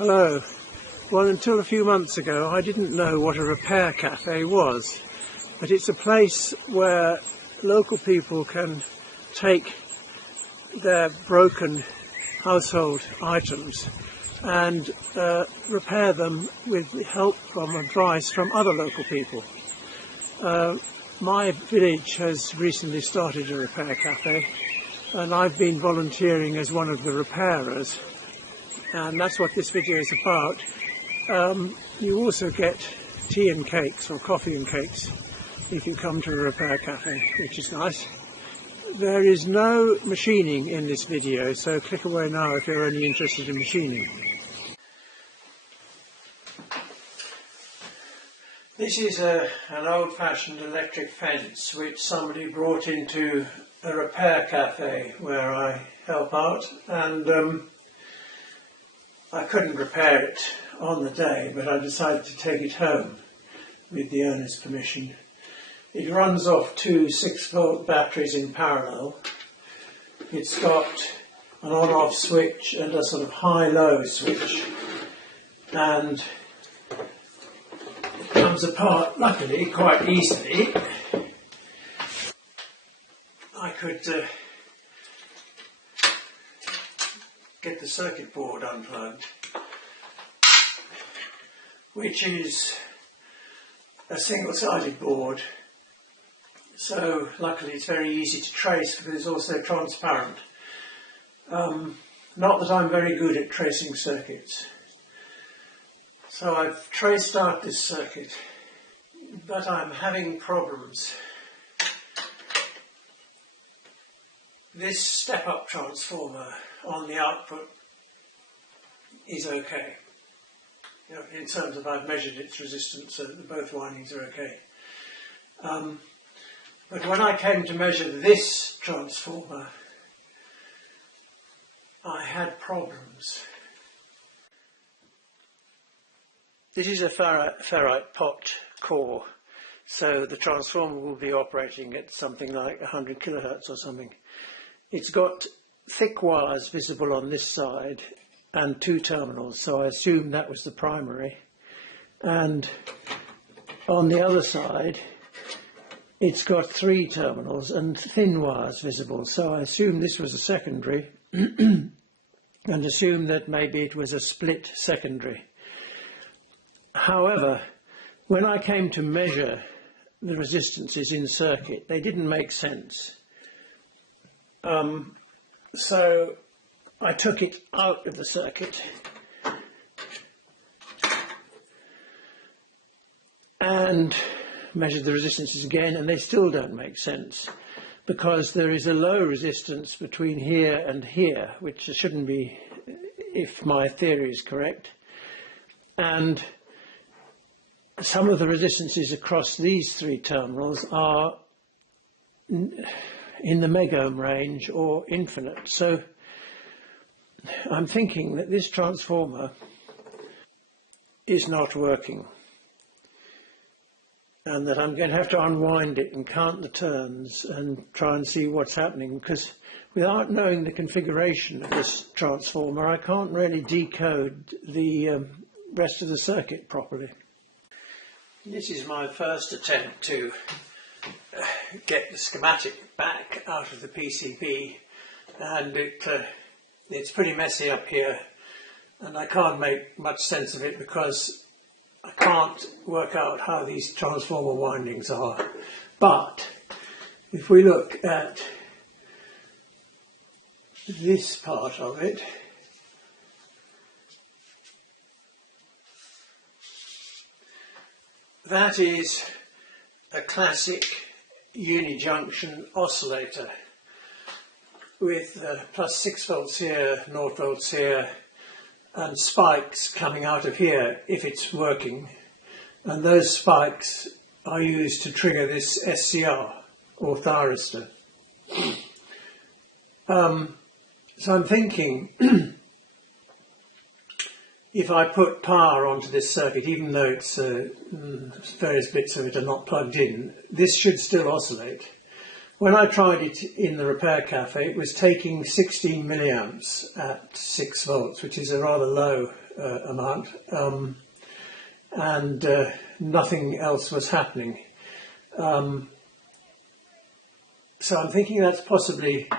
Hello. Well, until a few months ago I didn't know what a repair cafe was, but it's a place where local people can take their broken household items and repair them with help from advice from other local people. My village has recently started a repair cafe, and I've been volunteering as one of the repairers, and that's what this video is about. You also get tea and cakes, or coffee and cakes, if you come to a repair cafe, which is nice. There is no machining in this video, so click away now if you're only interested in machining. This is an old-fashioned electric fence which somebody brought into a repair cafe where I help out, and I couldn't repair it on the day, but I decided to take it home with the owner's permission. It runs off two 6-volt batteries in parallel. It's got an on-off switch and a sort of high-low switch, and it comes apart, luckily, quite easily. I could get the circuit board unplugged, which is a single-sided board, so luckily it's very easy to trace because it's also transparent. Not that I'm very good at tracing circuits, so I've traced out this circuit, but I'm having problems. This step-up transformer on the output is okay. You know, in terms of I've measured its resistance, so both windings are okay. But when I came to measure this transformer, I had problems. This is a ferrite pot core, so the transformer will be operating at something like 100 kilohertz or something. It's got thick wires visible on this side and two terminals, so I assume that was the primary. And on the other side, it's got three terminals and thin wires visible, so I assume this was a secondary and assume that maybe it was a split secondary. However, when I came to measure the resistances in circuit, they didn't make sense. So I took it out of the circuit and measured the resistances again, and they still don't make sense because there is a low resistance between here and here, which shouldn't be, if my theory is correct, and some of the resistances across these three terminals are in the megohm range or infinite. So I'm thinking that this transformer is not working and that I'm going to have to unwind it and count the turns and try and see what's happening, because without knowing the configuration of this transformer I can't really decode the rest of the circuit properly. This is my first attempt to get the schematic back out of the PCB, and it's pretty messy up here and I can't make much sense of it because I can't work out how these transformer windings are. But if we look at this part of it, that is a classic unijunction oscillator with plus 6 volts here, 0 volts here, and spikes coming out of here if it's working. And those spikes are used to trigger this SCR, or thyristor. So I'm thinking, if I put power onto this circuit, even though various bits of it are not plugged in, this should still oscillate. When I tried it in the repair cafe, it was taking 16 milliamps at 6 volts, which is a rather low amount, and nothing else was happening. So I'm thinking that's possibly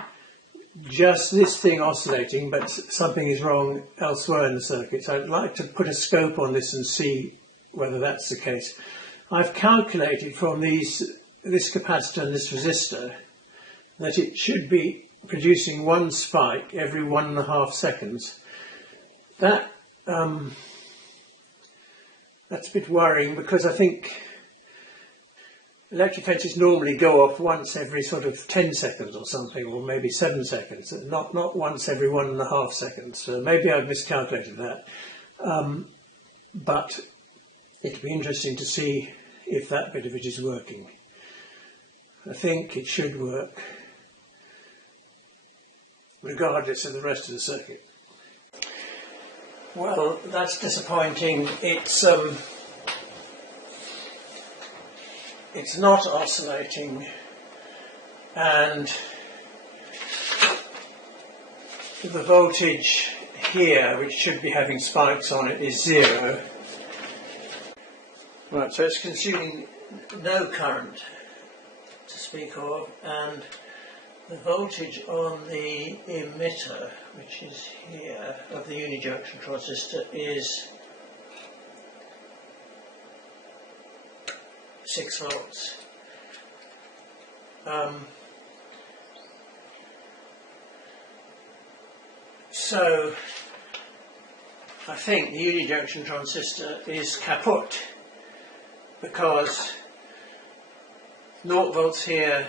just this thing oscillating, but something is wrong elsewhere in the circuit. So I'd like to put a scope on this and see whether that's the case. I've calculated from this capacitor and this resistor that it should be producing one spike every 1.5 seconds. That's a bit worrying, because I think electric fences normally go off once every sort of 10 seconds or something, or maybe 7 seconds, not once every 1.5 seconds. So maybe I've miscalculated that. But it'd be interesting to see if that bit of it is working. I think it should work, regardless of the rest of the circuit. Well, that's disappointing. It's not oscillating, and the voltage here, which should be having spikes on it, is 0. Right, so it's consuming no current to speak of, and the voltage on the emitter, which is here, of the unijunction transistor is 6 volts. So I think the unijunction transistor is kaput, because 0 volts here,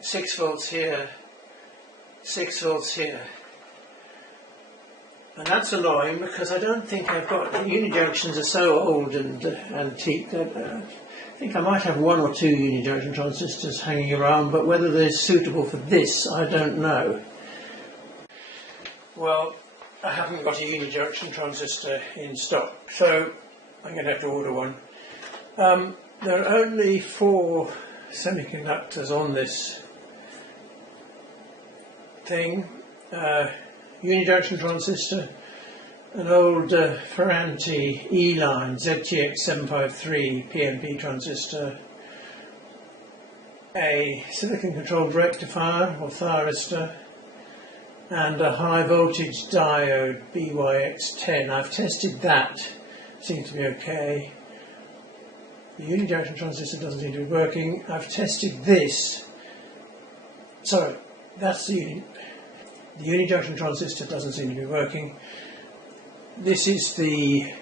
6 volts here, 6 volts here. And that's annoying, because I don't think I've got, the unijunctions are so old and antique that I think I might have 1 or 2 unijunction transistors hanging around, but whether they're suitable for this, I don't know. Well, I haven't got a unijunction transistor in stock, so I'm going to have to order one. There are only 4 semiconductors on this thing. Unijunction transistor, an old Ferranti E-line ZTX753 PNP transistor, a silicon controlled rectifier or thyristor, and a high voltage diode BYX10. I've tested that, seems to be okay. The unijunction transistor doesn't seem to be working. I've tested this. Sorry, that's the unijunction transistor doesn't seem to be working. This is the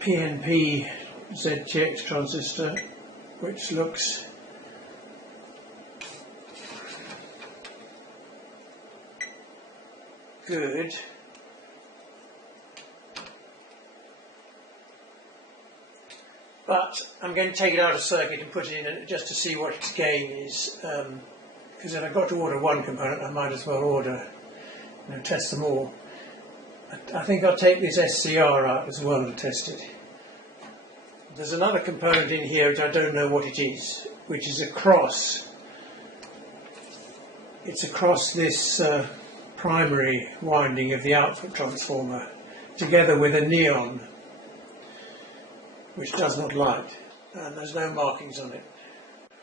PNP ZTX transistor, which looks good. But I'm going to take it out of circuit and put it in just to see what its gain is. Because if I've got to order one component, I might as well order, test them all. I think I'll take this SCR out as well to test it. There's another component in here which I don't know what it is, which is across. It's across this primary winding of the output transformer, together with a neon, which does not light, and there's no markings on it.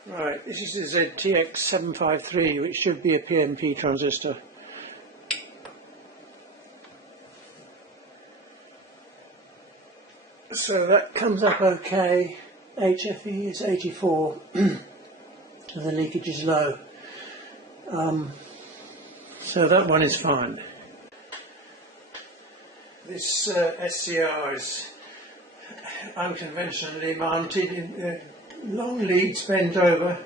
Right, this is the ZTX753, which should be a PNP transistor. So that comes up okay. HFE is 84, and the leakage is low. So that one is fine. This SCR is unconventionally mounted in long leads bent over.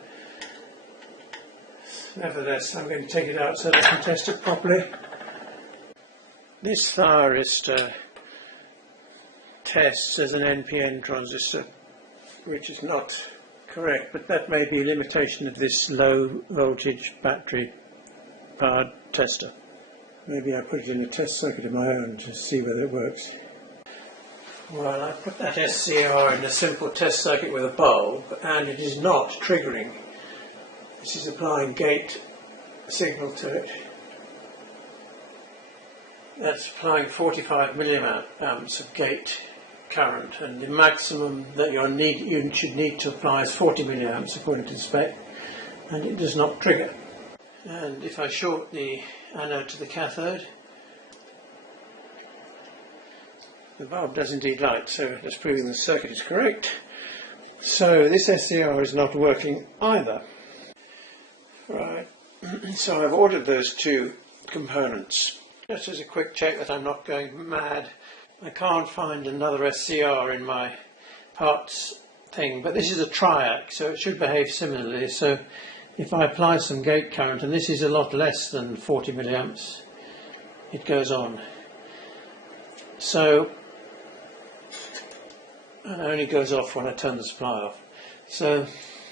Nevertheless, I'm going to take it out so that I can test it properly. This thyristor tests as an NPN transistor, which is not correct, but that may be a limitation of this low voltage battery powered tester. Maybe I put it in a test circuit of my own to see whether it works. Well, I put that SCR in a simple test circuit with a bulb and it is not triggering. This is applying gate signal to it. That's applying 45 milliamps of gate current, and the maximum that you should need to apply is 40 milliamps according to the spec, and it does not trigger. And if I short the anode to the cathode, the bulb does indeed light, so that's proving the circuit is correct. So this SCR is not working either. Right, so I've ordered those two components. Just as a quick check that I'm not going mad, I can't find another SCR in my parts thing, but this is a triac, so it should behave similarly. So if I apply some gate current, and this is a lot less than 40 milliamps, it goes on. So and it only goes off when I turn the supply off. So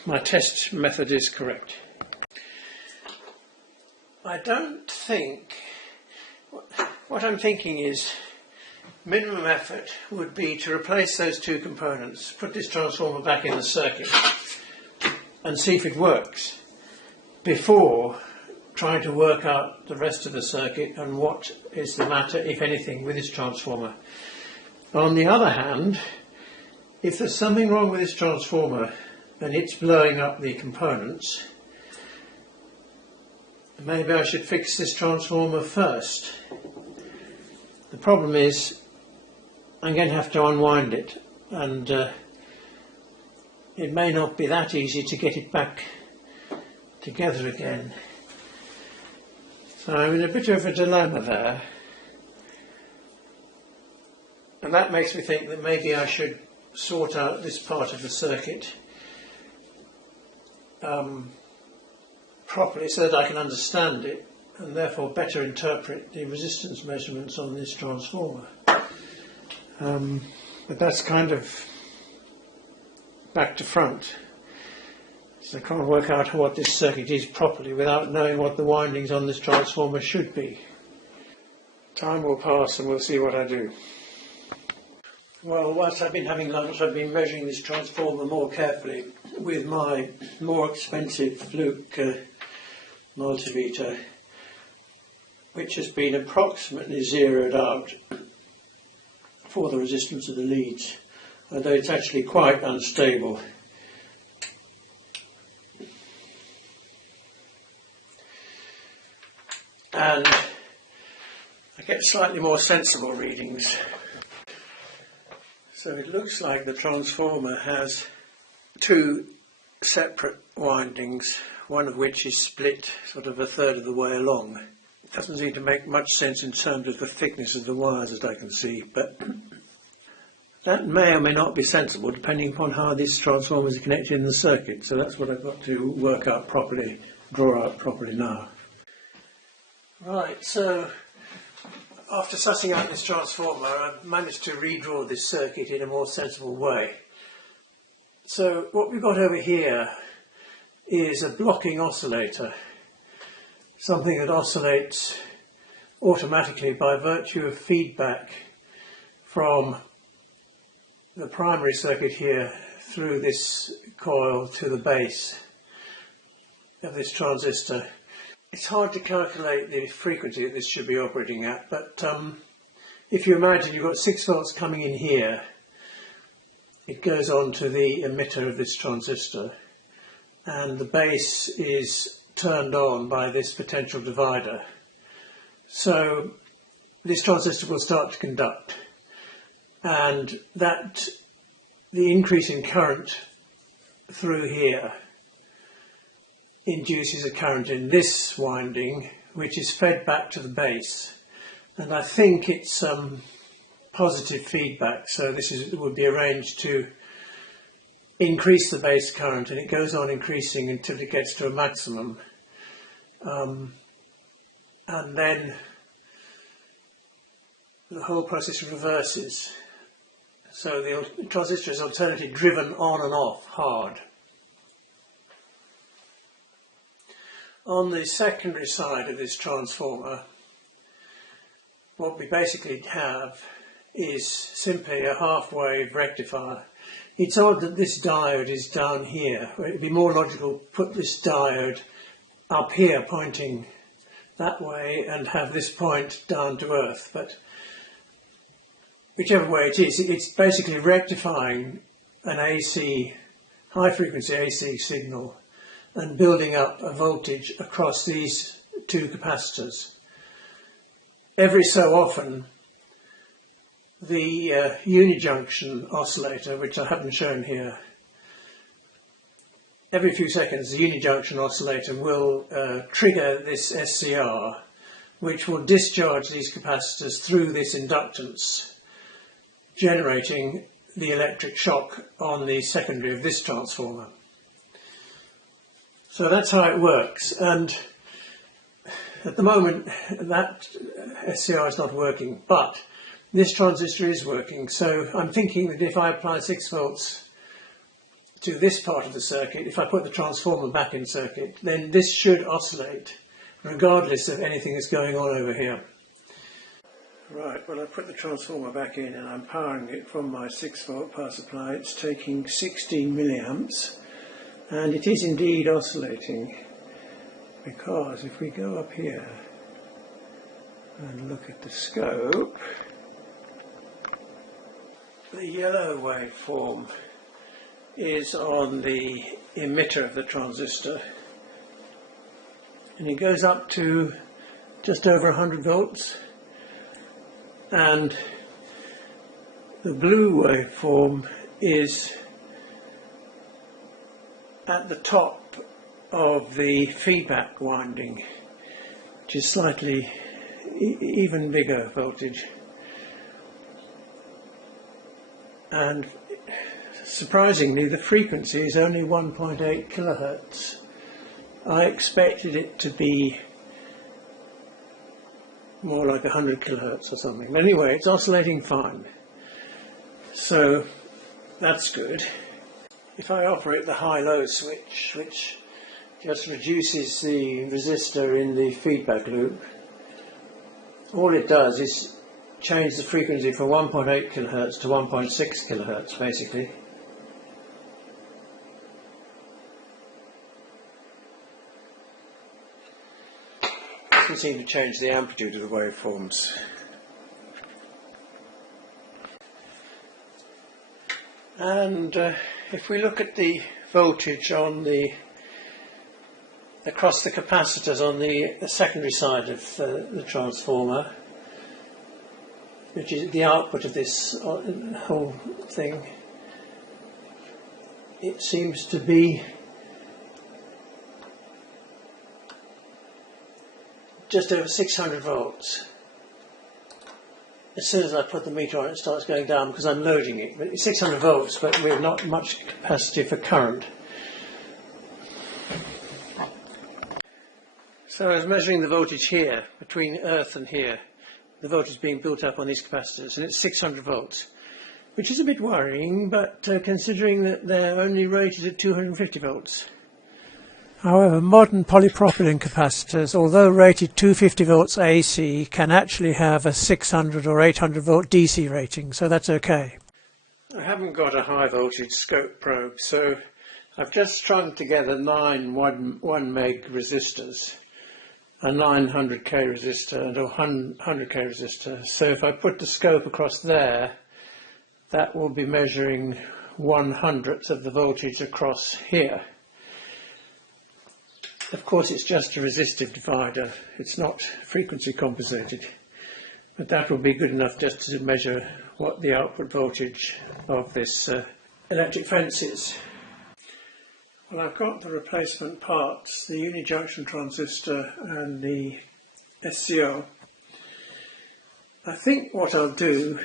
my test method is correct. I don't think, what I'm thinking is minimum effort would be to replace those two components, put this transformer back in the circuit and see if it works before trying to work out the rest of the circuit and what is the matter, if anything, with this transformer. On the other hand, if there's something wrong with this transformer and it's blowing up the components, maybe I should fix this transformer first. The problem is I'm going to have to unwind it, and it may not be that easy to get it back together again. So I'm in a bit of a dilemma there, and that makes me think that maybe I should sort out this part of the circuit properly so that I can understand it and therefore better interpret the resistance measurements on this transformer. But that's kind of back to front. So I can't work out what this circuit is properly without knowing what the windings on this transformer should be. Time will pass and we'll see what I do. Well, whilst I've been having lunch, I've been measuring this transformer more carefully with my more expensive Fluke multimeter, which has been approximately zeroed out for the resistance of the leads, although it's actually quite unstable. And I get slightly more sensible readings. So it looks like the transformer has two separate windings, one of which is split sort of a third of the way along. It doesn't seem to make much sense in terms of the thickness of the wires, as I can see, but that may or may not be sensible depending upon how these transformers are connected in the circuit. So that's what I've got to work out properly, draw out properly now. Right, so after sussing out this transformer, I've managed to redraw this circuit in a more sensible way. So what we've got over here is a blocking oscillator, something that oscillates automatically by virtue of feedback from the primary circuit here through this coil to the base of this transistor. It's hard to calculate the frequency that this should be operating at, but if you imagine you've got 6 volts coming in here, it goes on to the emitter of this transistor, and the base is turned on by this potential divider. So this transistor will start to conduct, and that the increase in current through here induces a current in this winding, which is fed back to the base, and I think it's positive feedback, so it would be arranged to increase the base current, and it goes on increasing until it gets to a maximum, and then the whole process reverses. So the transistor is alternately driven on and off hard. On the secondary side of this transformer, what we basically have is simply a half-wave rectifier. It's odd that this diode is down here. It would be more logical to put this diode up here pointing that way and have this point down to earth, but whichever way it is, it's basically rectifying an AC, high frequency AC signal and building up a voltage across these two capacitors. Every so often the unijunction oscillator, which I haven't shown here, every few seconds the unijunction oscillator will trigger this SCR, which will discharge these capacitors through this inductance, generating the electric shock on the secondary of this transformer. So that's how it works, and at the moment that SCR is not working, but this transistor is working, so I'm thinking that if I apply 6 volts to this part of the circuit, if I put the transformer back in circuit, then this should oscillate regardless of anything that's going on over here. Right, well, I put the transformer back in and I'm powering it from my 6 volt power supply. It's taking 16 milliamps and it is indeed oscillating, because if we go up here and look at the scope, the yellow waveform is on the emitter of the transistor and it goes up to just over 100 volts, and the blue waveform is at the top of the feedback winding, which is slightly even bigger voltage, and surprisingly the frequency is only 1.8 kilohertz. I expected it to be more like 100 kilohertz or something. But anyway, it's oscillating fine, so that's good. If I operate the high-low switch, which just reduces the resistor in the feedback loop, all it does is change the frequency from 1.8 kilohertz to 1.6 kilohertz basically. Doesn't seem to change the amplitude of the waveforms. And if we look at the voltage on across the capacitors on the secondary side of the transformer, which is the output of this whole thing, it seems to be just over 600 volts. As soon as I put the meter on, it starts going down because I'm loading it. But it's 600 volts, but we have not much capacity for current. So I was measuring the voltage here, between earth and here. The voltage being built up on these capacitors, and it's 600 volts, which is a bit worrying, but considering that they're only rated at 250 volts. However, modern polypropylene capacitors, although rated 250 volts AC, can actually have a 600 or 800 volt DC rating, so that's okay. I haven't got a high voltage scope probe, so I've just strung together 9 1 meg resistors, a 900k resistor and a 100k resistor. So if I put the scope across there, that will be measuring 1/100th of the voltage across here. Of course, it's just a resistive divider, it's not frequency compensated, but that will be good enough just to measure what the output voltage of this electric fence is. Well, I've got the replacement parts, the unijunction transistor and the SCR. I think what I'll do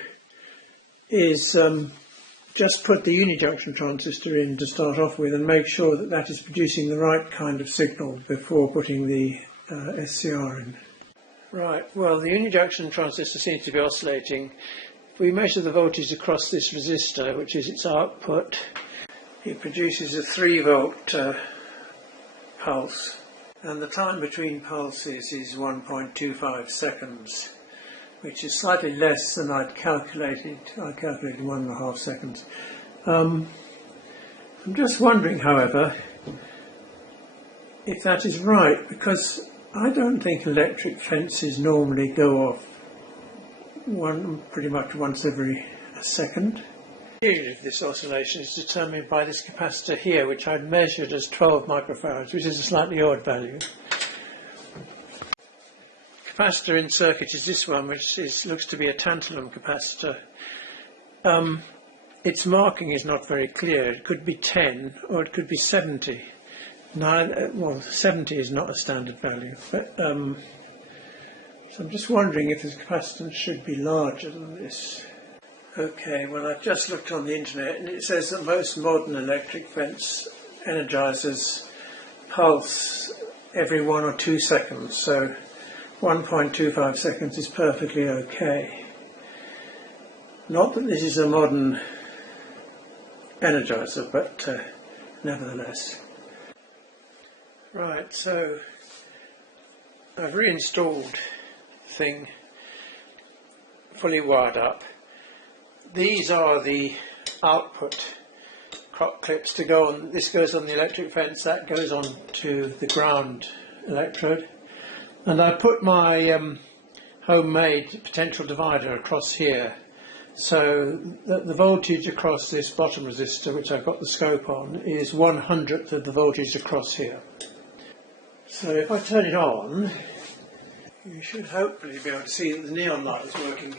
is just put the unijunction transistor in to start off with and make sure that that is producing the right kind of signal before putting the SCR in. Right, well, the unijunction transistor seems to be oscillating. If we measure the voltage across this resistor, which is its output, it produces a 3 volt pulse, and the time between pulses is 1.25 seconds. which is slightly less than I'd calculated. I calculated 1.5 seconds. I'm just wondering, however, if that is right, because I don't think electric fences normally go off pretty much once every second. The period of this oscillation is determined by this capacitor here, which I'd measured as 12 microfarads, which is a slightly odd value. Capacitor in circuit is this one, which looks to be a tantalum capacitor. Its marking is not very clear. It could be 10 or it could be 70. Well, 70 is not a standard value, but so I'm just wondering if this capacitance should be larger than this. Okay, well, I've just looked on the internet and it says that most modern electric fence energizers pulse every 1 or 2 seconds, so 1.25 seconds is perfectly okay. Not that this is a modern energizer, but nevertheless. Right, so I've reinstalled the thing fully wired up. These are the output crop clips to go on. This goes on the electric fence, that goes on to the ground electrode. And I put my homemade potential divider across here, so that the voltage across this bottom resistor, which I've got the scope on, is 1/100th of the voltage across here. So if I turn it on, you should hopefully be able to see that the neon light is working.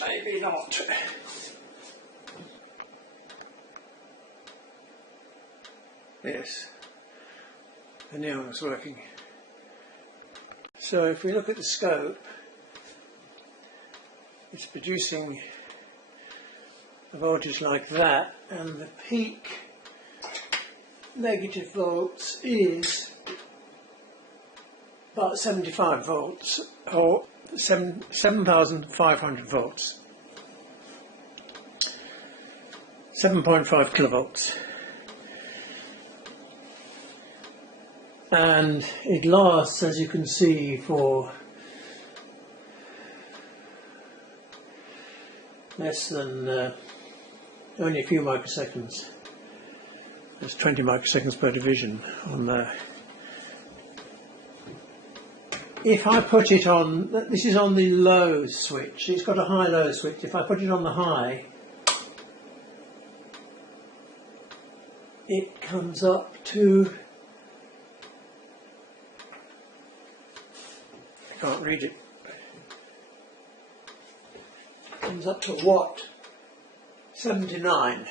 Maybe not. Yes, the neon is working. So if we look at the scope, it's producing a voltage like that, and the peak negative volts is about 75 volts, or 7,500 volts, 7.5 kilovolts, and it lasts, as you can see, for less than only a few microseconds. There's 20 microseconds per division on there. If I put it on, this is on the low switch, it's got a high-low switch. If I put it on the high, it comes up to, I can't read it, it comes up to a watt, 79,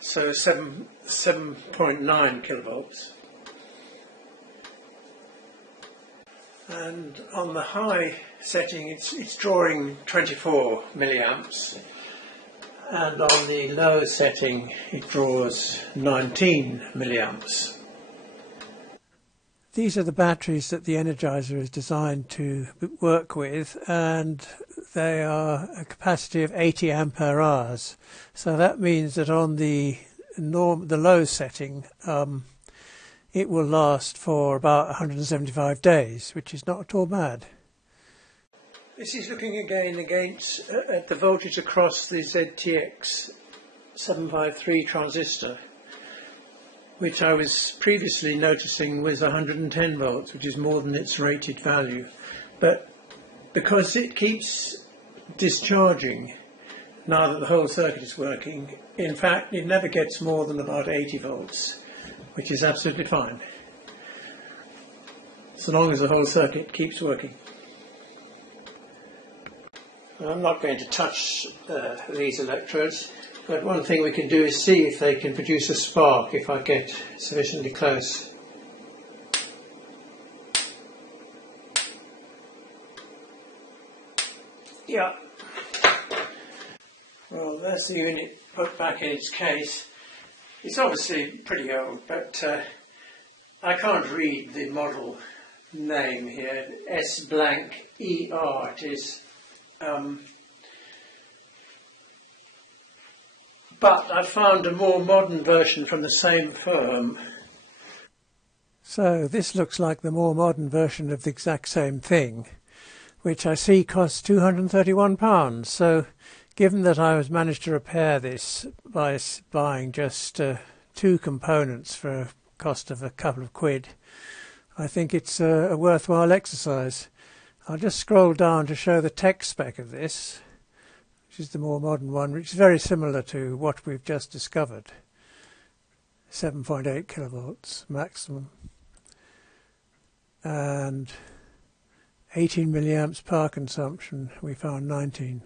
so 7.9 kilovolts. And on the high setting it's drawing 24 milliamps, and on the low setting it draws 19 milliamps. These are the batteries that the Energizer is designed to work with, and they are a capacity of 80 ampere hours. So that means that on the low setting, it will last for about 175 days, which is not at all bad. This is looking again at the voltage across the ZTX 753 transistor, which I was previously noticing was 110 volts, which is more than its rated value. But because it keeps discharging now that the whole circuit is working, in fact it never gets more than about 80 volts, which is absolutely fine, so long as the whole circuit keeps working. I'm not going to touch these electrodes, but one thing we can do is see if they can produce a spark if I get sufficiently close. Yeah. Well, there's the unit put back in its case. It's obviously pretty old, but I can't read the model name here. S blank ER it is. But I found a more modern version from the same firm. So this looks like the more modern version of the exact same thing. which I see costs £231. So given that I was managed to repair this by buying just 2 components for a cost of a couple of quid, I think it's a worthwhile exercise. I'll just scroll down to show the tech spec of this, which is the more modern one, which is very similar to what we've just discovered. 7.8 kilovolts maximum and 18 milliamps power consumption. We found 19.